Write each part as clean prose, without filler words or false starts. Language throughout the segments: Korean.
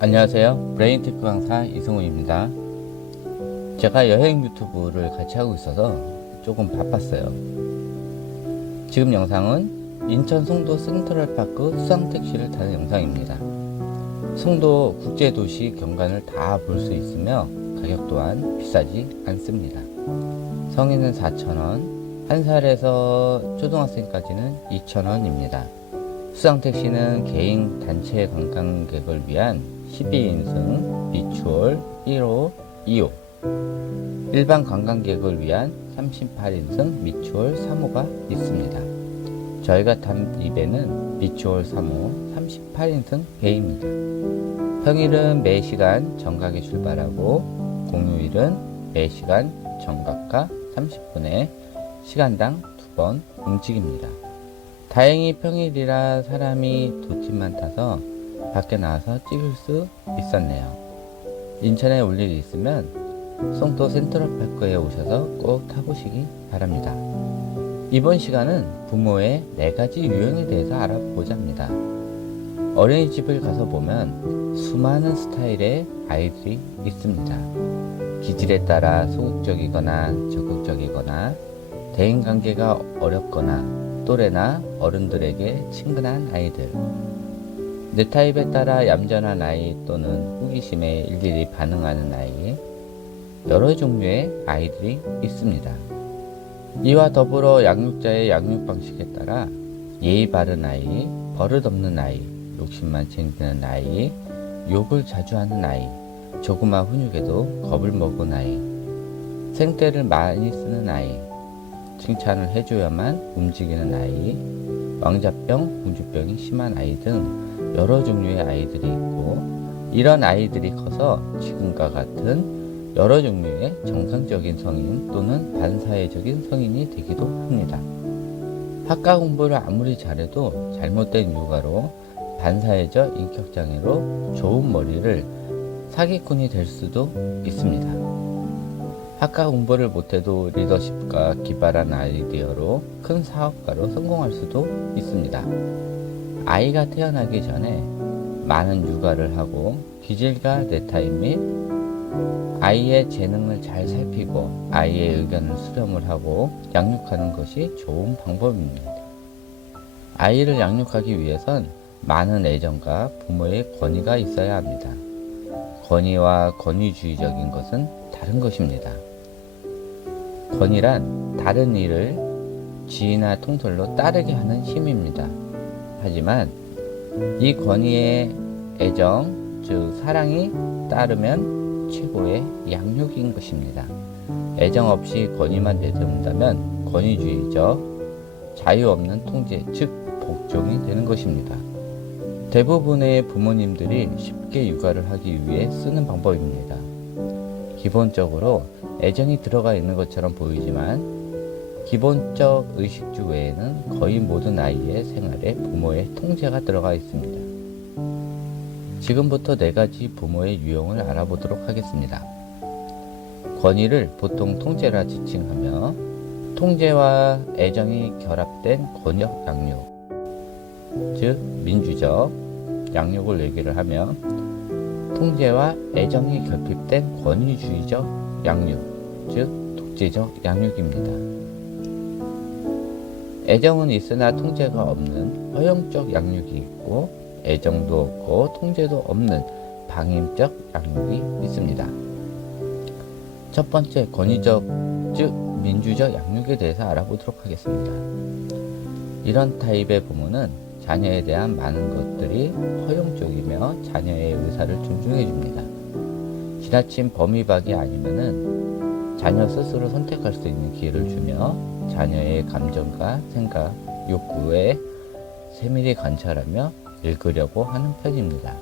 안녕하세요. 브레인테크 강사 이승훈입니다. 제가 여행 유튜브를 같이 하고 있어서 조금 바빴어요. 지금 영상은 인천 송도 센트럴파크 수상택시를 타는 영상입니다. 송도 국제도시 경관을 다 볼 수 있으며 가격 또한 비싸지 않습니다. 성인은 4,000원, 1살에서 초등학생까지는 2,000원입니다. 수상택시는 개인 단체 관광객을 위한 12인승 비추얼 1호, 2호, 일반 관광객을 위한 38인승 미추얼 3호가 있습니다. 저희가 탄 입에는 미추얼 3호 38인승 배입니다. 평일은 매시간 정각에 출발하고 공휴일은 매시간 정각과 30분에 시간당 2번 움직입니다. 다행히 평일이라 사람이 도팀만 타서 밖에 나와서 찍을 수 있었네요. 인천에 올 일이 있으면 송도 센트럴파크에 오셔서 꼭 타보시기 바랍니다. 이번 시간은 부모의 4가지 유형에 대해서 알아보고자 합니다. 어린이집을 가서 보면 수많은 스타일의 아이들이 있습니다. 기질에 따라 소극적이거나 적극적이거나 대인관계가 어렵거나 또래나 어른들에게 친근한 아이들, 내 타입에 따라 얌전한 아이 또는 호기심에 일일이 반응하는 아이, 여러 종류의 아이들이 있습니다. 이와 더불어 양육자의 양육 방식에 따라 예의 바른 아이, 버릇없는 아이, 욕심만 챙기는 아이, 욕을 자주 하는 아이, 조그마 훈육에도 겁을 먹은 아이, 생떼를 많이 쓰는 아이, 칭찬을 해줘야만 움직이는 아이, 왕자병, 공주병이 심한 아이 등 여러 종류의 아이들이 있고, 이런 아이들이 커서 지금과 같은 여러 종류의 정상적인 성인 또는 반사회적인 성인이 되기도 합니다. 학과 공부를 아무리 잘해도 잘못된 육아로 반사회적 인격장애로 좋은 머리를 사기꾼이 될 수도 있습니다. 학과 공부를 못해도 리더십과 기발한 아이디어로 큰 사업가로 성공할 수도 있습니다. 아이가 태어나기 전에 많은 육아를 하고 기질과 내 타입 및 아이의 재능을 잘 살피고 아이의 의견을 수렴을 하고 양육하는 것이 좋은 방법입니다. 아이를 양육하기 위해선 많은 애정과 부모의 권위가 있어야 합니다. 권위와 권위주의적인 것은 다른 것입니다. 권위란 다른 일을 지위나 통솔로 따르게 하는 힘입니다. 하지만 이 권위의 애정, 즉 사랑이 따르면 최고의 양육인 것입니다. 애정 없이 권위만 내세운다면 권위주의적, 자유 없는 통제, 즉 복종이 되는 것입니다. 대부분의 부모님들이 쉽게 육아를 하기 위해 쓰는 방법입니다. 기본적으로 애정이 들어가 있는 것처럼 보이지만 기본적 의식주 외에는 거의 모든 아이의 생활에 부모의 통제가 들어가 있습니다. 지금부터 4가지 부모의 유형을 알아보도록 하겠습니다. 권위를 보통 통제라 지칭하며 통제와 애정이 결합된 권역 양육, 즉 민주적 양육을 얘기를 하며 통제와 애정이 결핍된 권위주의적 양육, 즉 독재적 양육입니다. 애정은 있으나 통제가 없는 허용적 양육이 있고 애정도 없고 통제도 없는 방임적 양육이 있습니다. 첫 번째 권위적, 즉 민주적 양육에 대해서 알아보도록 하겠습니다. 이런 타입의 부모는 자녀에 대한 많은 것들이 허용적이며 자녀의 의사를 존중해 줍니다. 지나친 범위박이 아니면은 자녀 스스로 선택할 수 있는 기회를 주며 자녀의 감정과 생각, 욕구에 세밀히 관찰하며 읽으려고 하는 편입니다.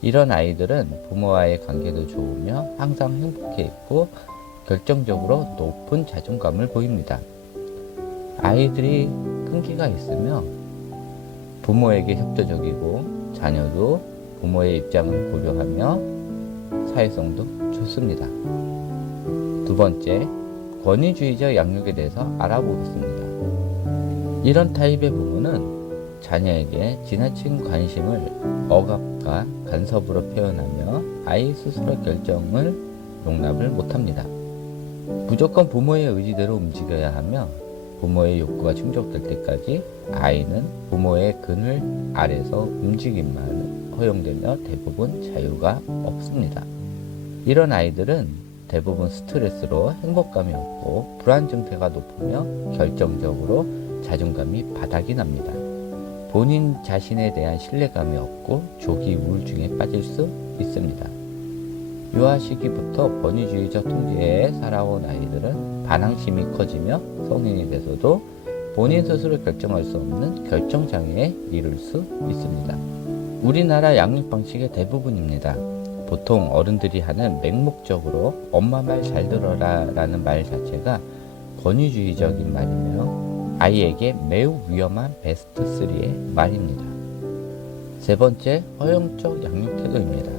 이런 아이들은 부모와의 관계도 좋으며 항상 행복해 있고 결정적으로 높은 자존감을 보입니다. 아이들이 끈기가 있으며 부모에게 협조적이고 자녀도 부모의 입장을 고려하며 사회성도 좋습니다. 두 번째, 권위주의적 양육에 대해서 알아보겠습니다. 이런 타입의 부모는 자녀에게 지나친 관심을 억압과 간섭으로 표현하며 아이 스스로 결정을 용납을 못합니다. 무조건 부모의 의지대로 움직여야 하며 부모의 욕구가 충족될 때까지 아이는 부모의 그늘 아래서 움직임만 허용되며 대부분 자유가 없습니다. 이런 아이들은 대부분 스트레스로 행복감이 없고 불안 증세가 높으며 결정적으로 자존감이 바닥이 납니다. 본인 자신에 대한 신뢰감이 없고 조기 우울증에 빠질 수 있습니다. 유아 시기부터 권위주의적 통제에 살아온 아이들은 반항심이 커지며 성인이 돼서도 본인 스스로 결정할 수 없는 결정장애에 이를 수 있습니다. 우리나라 양육 방식의 대부분입니다. 보통 어른들이 하는 맹목적으로 엄마 말 잘 들어라 라는 말 자체가 권위주의적인 말이며 아이에게 매우 위험한 베스트 3의 말입니다. 세 번째, 허용적 양육 태도입니다.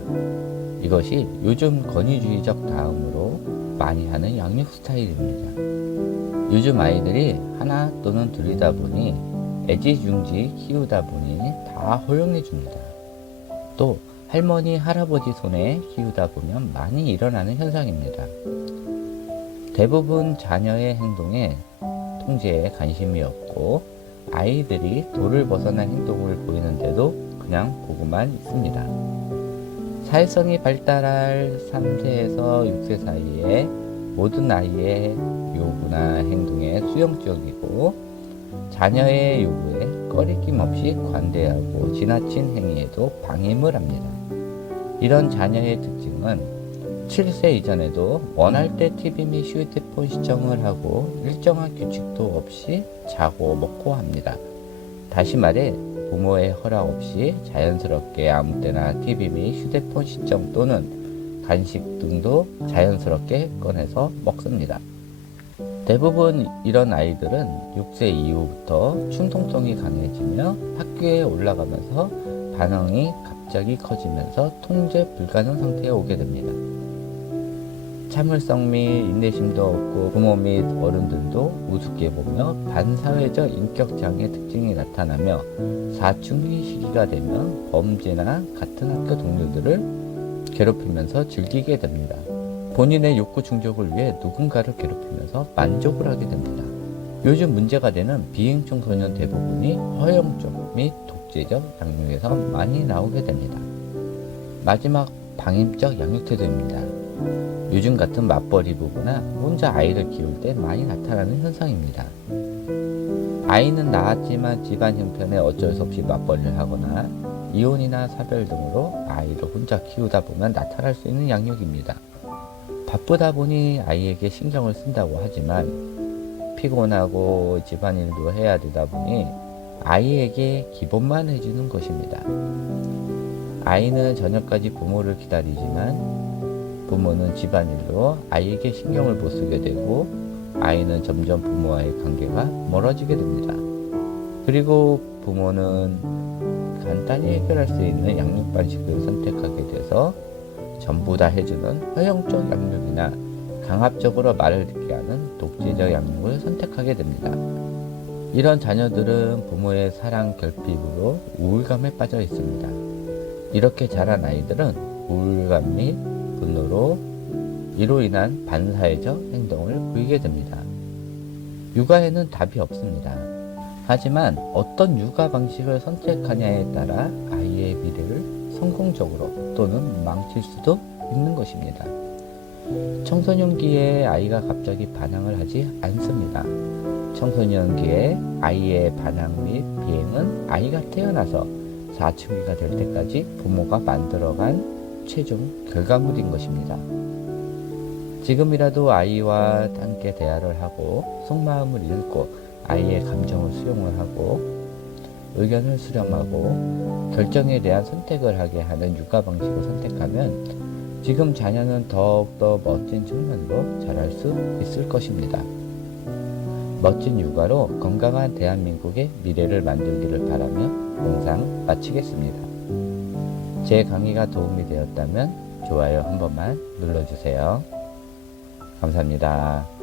이것이 요즘 권위주의적 다음으로 많이 하는 양육 스타일입니다. 요즘 아이들이 하나 또는 둘이다 보니 애지중지 키우다 보니 다 허용해 줍니다. 또 할머니, 할아버지 손에 키우다 보면 많이 일어나는 현상입니다. 대부분 자녀의 행동에 통제에 관심이 없고 아이들이 도를 벗어난 행동을 보이는데도 그냥 보고만 있습니다. 사회성이 발달할 3세에서 6세 사이에 모든 아이의 요구나 행동에 수용적이고 자녀의 요구에 꺼리낌 없이 관대하고 지나친 행위에도 방임을 합니다. 이런 자녀의 특징은 7세 이전에도 원할 때 TV 및 휴대폰 시청을 하고 일정한 규칙도 없이 자고 먹고 합니다. 다시 말해 부모의 허락 없이 자연스럽게 아무 때나 TV 및 휴대폰 시청 또는 간식 등도 자연스럽게 꺼내서 먹습니다. 대부분 이런 아이들은 6세 이후부터 충동성이 강해지며 학교에 올라가면서 반응이 갑자기 커지면서 통제 불가능 상태에 오게 됩니다. 참을성 및 인내심도 없고 부모 및 어른들도 우습게 보며 반사회적 인격장애 특징이 나타나며 사춘기 시기가 되면 범죄나 같은 학교 동료들을 괴롭히면서 즐기게 됩니다. 본인의 욕구 충족을 위해 누군가를 괴롭히면서 만족을 하게 됩니다. 요즘 문제가 되는 비행 청소년 대부분이 허용적 및 독재적 양육에서 많이 나오게 됩니다. 마지막, 방임적 양육 태도입니다. 요즘 같은 맞벌이 부부나 혼자 아이를 키울 때 많이 나타나는 현상입니다. 아이는 낳았지만 집안 형편에 어쩔 수 없이 맞벌이를 하거나 이혼이나 사별 등으로 아이를 혼자 키우다 보면 나타날 수 있는 양육입니다. 바쁘다 보니 아이에게 신경을 쓴다고 하지만 피곤하고 집안일도 해야 되다 보니 아이에게 기본만 해주는 것입니다. 아이는 저녁까지 부모를 기다리지만 부모는 집안일로 아이에게 신경을 못 쓰게 되고 아이는 점점 부모와의 관계가 멀어지게 됩니다. 그리고 부모는 간단히 해결할 수 있는 양육 방식을 선택하게 돼서 전부 다 해주는 허용적 양육이나 강압적으로 말을 듣게 하는 독재적 양육을 선택하게 됩니다. 이런 자녀들은 부모의 사랑 결핍으로 우울감에 빠져 있습니다. 이렇게 자란 아이들은 우울감 및 분노로 이로 인한 반사회적 행동을 보이게 됩니다. 육아에는 답이 없습니다. 하지만 어떤 육아 방식을 선택하냐에 따라 아이의 미래를 성공적으로 또는 망칠 수도 있는 것입니다. 청소년기에 아이가 갑자기 반항을 하지 않습니다. 청소년기에 아이의 반항 및 비행은 아이가 태어나서 사춘기가 될 때까지 부모가 만들어간 최종 결과물인 것입니다. 지금이라도 아이와 함께 대화를 하고 속마음을 읽고 아이의 감정을 수용을 하고 의견을 수렴하고 결정에 대한 선택을 하게 하는 육아 방식을 선택하면 지금 자녀는 더욱더 멋진 측면으로 자랄 수 있을 것입니다. 멋진 육아로 건강한 대한민국의 미래를 만들기를 바라며 영상 마치겠습니다. 제 강의가 도움이 되었다면 좋아요 한 번만 눌러주세요. 감사합니다.